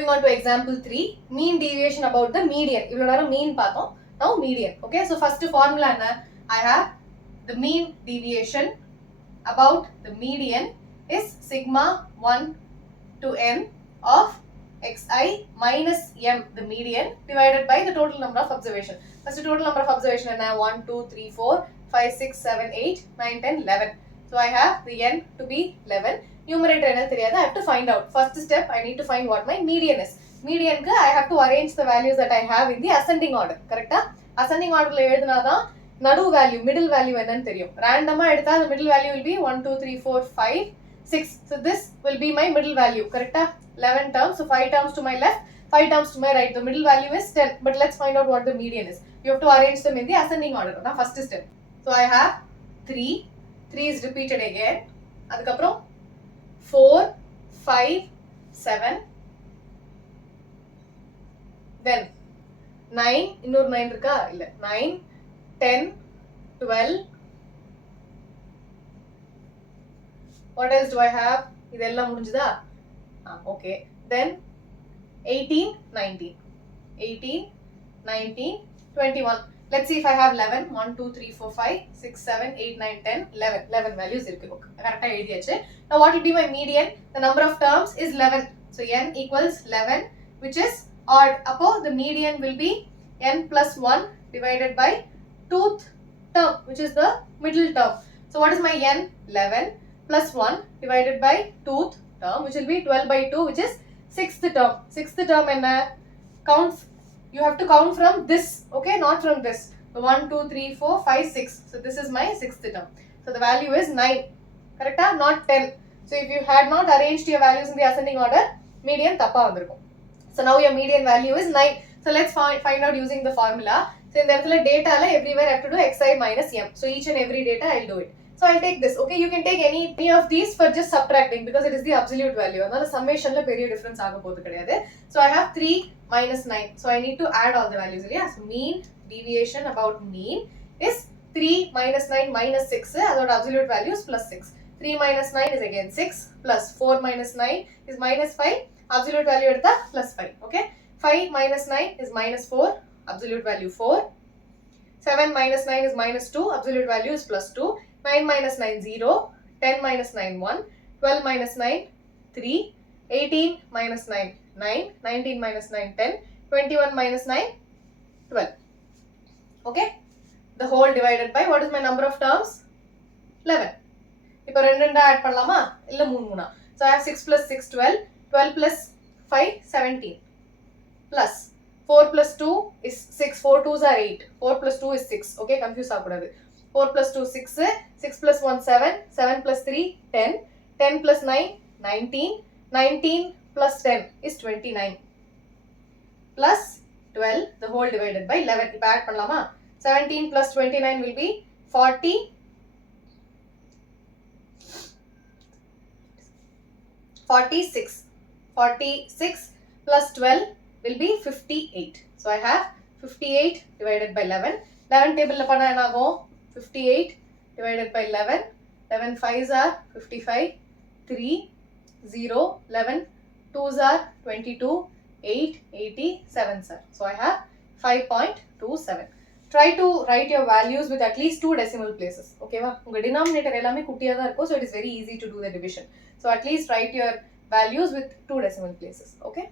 Moving on to example 3, mean deviation about the median. Ivlo nara mean paathom. Now median. Okay, so first formula enna? I have the mean deviation about the median is sigma 1 to n of xi minus m, the median, divided by the total number of observation. First total number of observation enna? 1 2 3 4 5 6 7 8 9 10 11. So I have the n to be 11. Numerator enna theriyadhu, I have to find out. First step, I need to find what my median is. Median ku I have to arrange the values that I have in the ascending order. Correct? Ascending order la eluduna dhaan nadu value, middle value enna theriyum. Random ah edutha the middle value will be 1 2 3 4 5 6. So this will be my middle value. Correct? 11 terms. So 5 terms to my left, 5 terms to my right. The middle value is 10. But let's find out what the median is. You have to arrange them in the ascending order. That's first step. So I have 3. 3 is repeated again. Adukaprom 4, 5, 7. Then 9. Innor 9 irukka? Illa. 9, 10, 12. What else do I have? Idella mudinjada? Okay. Then 18, 19. 18, 19, 21. Let's see if I have 11. 1, 2, 3, 4, 5, 6, 7, 8, 9, 10, 11. 11 values irukku. Correct ah edhiyachu. Now what will be my median? The number of terms is 11. So n equals 11, which is odd. Appo the median will be n plus 1 divided by 2th term, which is the middle term. So what is my n? 11 plus 1 divided by 2th term, which will be 12 by 2, which is 6th term. 6th term enna? Count. You have to count from this, okay, not from this. So 1, 2, 3, 4, 5, 6. So this is my 6th term. So the value is 9. Correct? Not 10. So if you had not arranged your values in the ascending order, median thappa vandirukum. So now your median value is 9. So let's find out using the formula. So in the data la everywhere I have to do xi minus m. So each and every data I'll do it. So I'll take this. Okay, you can take any of these for just subtracting because it is the absolute value. Another summation la period difference agapodhu kediyadhu. So I have 3 minus 9. So I need to add all the values. Yeah? So mean deviation about mean is 3 minus 9 minus 6. Adoda absolute value is plus 6. 3 minus 9 is again 6 plus 4 minus 9 is minus 5. Absolute value edutha plus 5. Okay. 5 minus 9 is minus 4. Absolute value 4. 7 minus 9 is minus 2. Absolute value is plus 2. 9 minus 9, 0. 10 minus 9, 1. 12 minus 9, 3. 18 minus 9, 9. 19 minus 9, 10. 21 minus 9, 12. Okay? The whole divided by, what is my number of terms? 11. Now, 2 add பண்ணலாமா? இல்ல 3 So I have 6 plus 6, 12. 12 plus 5, 17. Plus 4 plus 2 is 6. 4 2s are 8. 4 plus 2 is 6. Okay, confuse ஆகக்கூடாது. 4 plus 2 6, 6 plus 1 7, 7 plus 3 10, 10 plus 9 19, 19 plus 10 is 29 plus 12 the whole divided by 11. இப்போ add பண்ணலாமா? 17 plus 29 will be 40. 46. 46 plus 12 will be 58. So I have 58 divided by 11. 11 table la panna enna agum? 58 divided by 11. 11 5s are 55. 3 0 11 2s are 22. 8 87 sir. So I have 5.27. Try to write your values with at least 2 decimal places. Okay va? Unga denominator ellame kuttiya da irukku, so it is very easy to do the division. So at least write your values with 2 decimal places. Okay.